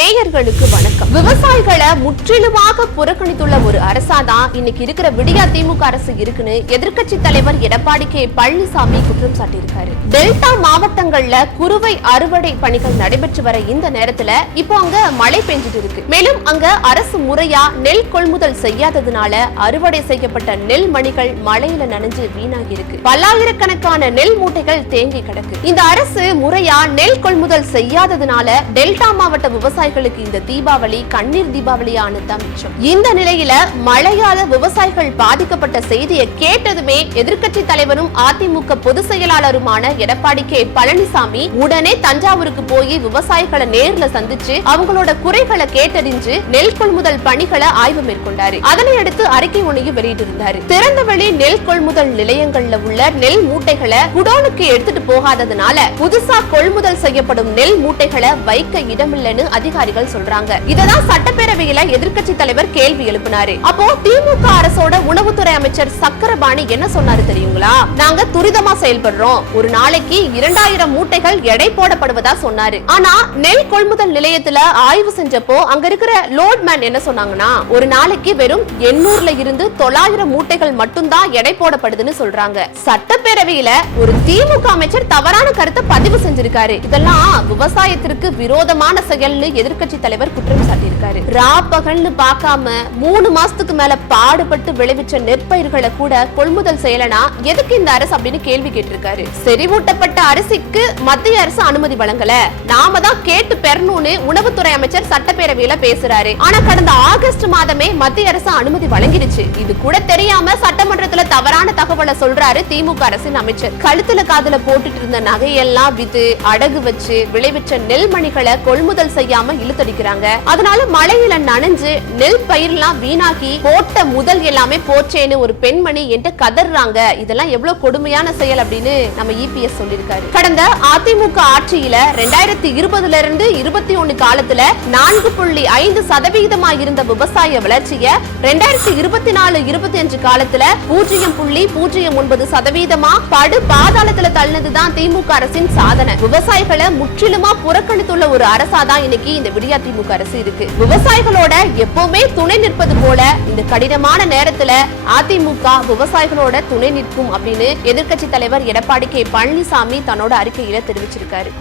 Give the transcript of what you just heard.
நேயர்களுக்கு வணக்கம். விவசாயிகளை முற்றிலுமாக புறக்கணித்துள்ள ஒரு அரசாதான் இன்னைக்கு இருக்கிற விடியா திமுக அரசு இருக்குன்னு எதிர்க்கட்சி தலைவர் எடப்பாடி கே பழனிசாமி குற்றம் சாட்டியிருக்காரு. டெல்டா மாவட்டங்கள்ல குறுவை அறுவடை பணிகள் நடைபெற்று வர இந்த நேரத்துல இப்போ அங்க மழை பெஞ்சிட்டு இருக்கு. மேலும் அங்க அரசு முறையா நெல் கொள்முதல் செய்யாததுனால அறுவடை செய்யப்பட்ட நெல் மணிகள் மழையில நனைஞ்சு வீணாகி இருக்கு. பல்லாயிரக்கணக்கான நெல் மூட்டைகள் தேங்கி கிடக்கு. இந்த அரசு முறையா நெல் கொள்முதல் செய்யாததுனால டெல்டா மாவட்ட விவசாயிகளுக்கு இந்த தீபாவளி கண்ணீர் தீபாவளியான மிச்சம். இந்த நிலையில மழையால விவசாயிகள் பாதிக்கப்பட்ட செய்தியை கேட்டதுமே எதிர்க்கட்சி தலைவரும் அதிமுக பொதுச் செயலாளருமான எடப்பாடி கே பழனிசாமி உடனே தஞ்சாவூருக்கு போய் விவசாயிகளை நேர்ல சந்திச்சு அவங்களோட குறைகளை கேட்டறிஞ்சு நெல் கொள்முதல் பணிகளை ஆய்வு மேற்கொண்டாரு. அதனை அடுத்து அறிக்கை ஒன்றையும் வெளியிட்டிருந்தாரு. திறந்தவெளி நெல் கொள்முதல் நிலையங்கள்ல உள்ள நெல் மூட்டைகளை குடோனுக்கு எடுத்துட்டு போகாததுனால புதுசா கொள்முதல் செய்யப்படும் நெல் மூட்டைகளை வைக்க இடமில்லைன்னு அதிகாரிகள் சொல்றாங்க. இததான் சட்டப்பேரவையில எதிர்க்கட்சி தலைவர் கேள்வி எழுப்பினாரு. அப்போ திமுக அரசோட உணவுத்துறை அமைச்சர் சக்கரபாணி என்ன சொன்னாரு தெரியுங்களா? நாங்க துரிதமா செயல்படுறோம், ஒரு நாளைக்கு 2000 மூட்டைகள் எடை போடப்படுவதா சொன்னாரு. ஆனா நெல் கொள்முதல் நிலையத்துல ஆய்வு செஞ்சப்போ அங்க இருக்கிற லோட்மேன் என்ன சொன்னாங்கன்னா ஒரு நாளைக்கு வெறும் 800ல இருந்து 900 மூட்டைகள் மட்டும்தான் எடை போடப்படுதுன்னு சொல்றாங்க. சட்டப்பேரவையில ஒரு திமுக அமைச்சர் தவறான கருத்தை பதிவு செஞ்சிருக்காரு. இதெல்லாம் விவசாயத்திற்கு விரோதமான செயல்னு எதிர்க்கட்சி தலைவர் குற்றம் சாட்டியிருக்காரு. ராப்பகல்னு பார்க்காம 3 மாசத்துக்கு மேல பாடுபட்டு விளைவிச்ச நெற்பயிர்களை கூட கொள்முதல் செய்யலனா எதுக்கு இந்த அரசு அப்படின்னு கேள்வி கேட்டிருக்காரு. செறிவூட்டப்பட்ட அரிசிக்கு மத்திய அரசு அனுமதி வழங்கல, நாம தான் கேட்டு பெறணும்னு உணவுத்துறை அமைச்சர் சட்டப்பேரவையில பேசுறாரு. ஆனா கடந்த ஆகஸ்ட் மாதமே மத்திய அரசு அனுமதி வழங்கிடுச்சு. இது கூட தெரியாம சட்டமன்றத்துல தவறான தகவலை சொல்றாரு திமுக அரசின் அமைச்சர். கழுத்துல காதுல போட்டுட்டு இருந்த நகையெல்லாம் வித்து அடகு வச்சு விளைவிச்ச நெல்மணிகளை கொள்முதல் செய்யாம இழுத்தடிக்கிறாங்க. அதனால மழையில நனைஞ்சு நெல் பயிரெல்லாம் வீணாகி போட்ட முதல் எல்லாமே போச்சேன்னு ஒரு பெண்மணி என்று கதறாங்க. இதெல்லாம் எவ்வளவு கொடுமையான செயல் அப்படின்னு நம்ம இபிஎஸ் சொல்லியிருக்காரு. கடந்த அதிமுக ஆட்சியில 2020ல இருந்து 21 காலத்துல 4.5% இருந்த விவசாய வளர்ச்சிய 2024-25 காலத்துல 0.09% படு பாதாளத்துல தள்ளினதுதான் திமுக அரசின் சாதனை. விவசாயிகளை முற்றிலுமா புறக்கணித்துள்ள ஒரு அரசாதான் இன்னைக்கு இந்த விடியா திமுக அரசு இருக்கு. விவசாயிகளோட எப்பவுமே துணை நிற்பது போல இந்த கடினமான நேரத்துல அதிமுக விவசாயிகளோட துணை நிற்கும் அப்படின்னு எதிர்க்கட்சி தலைவர் எடப்பாடி கே பழனிசாமி தன்னோட அறிக்கையில தெரிவிச்சிருக்காரு.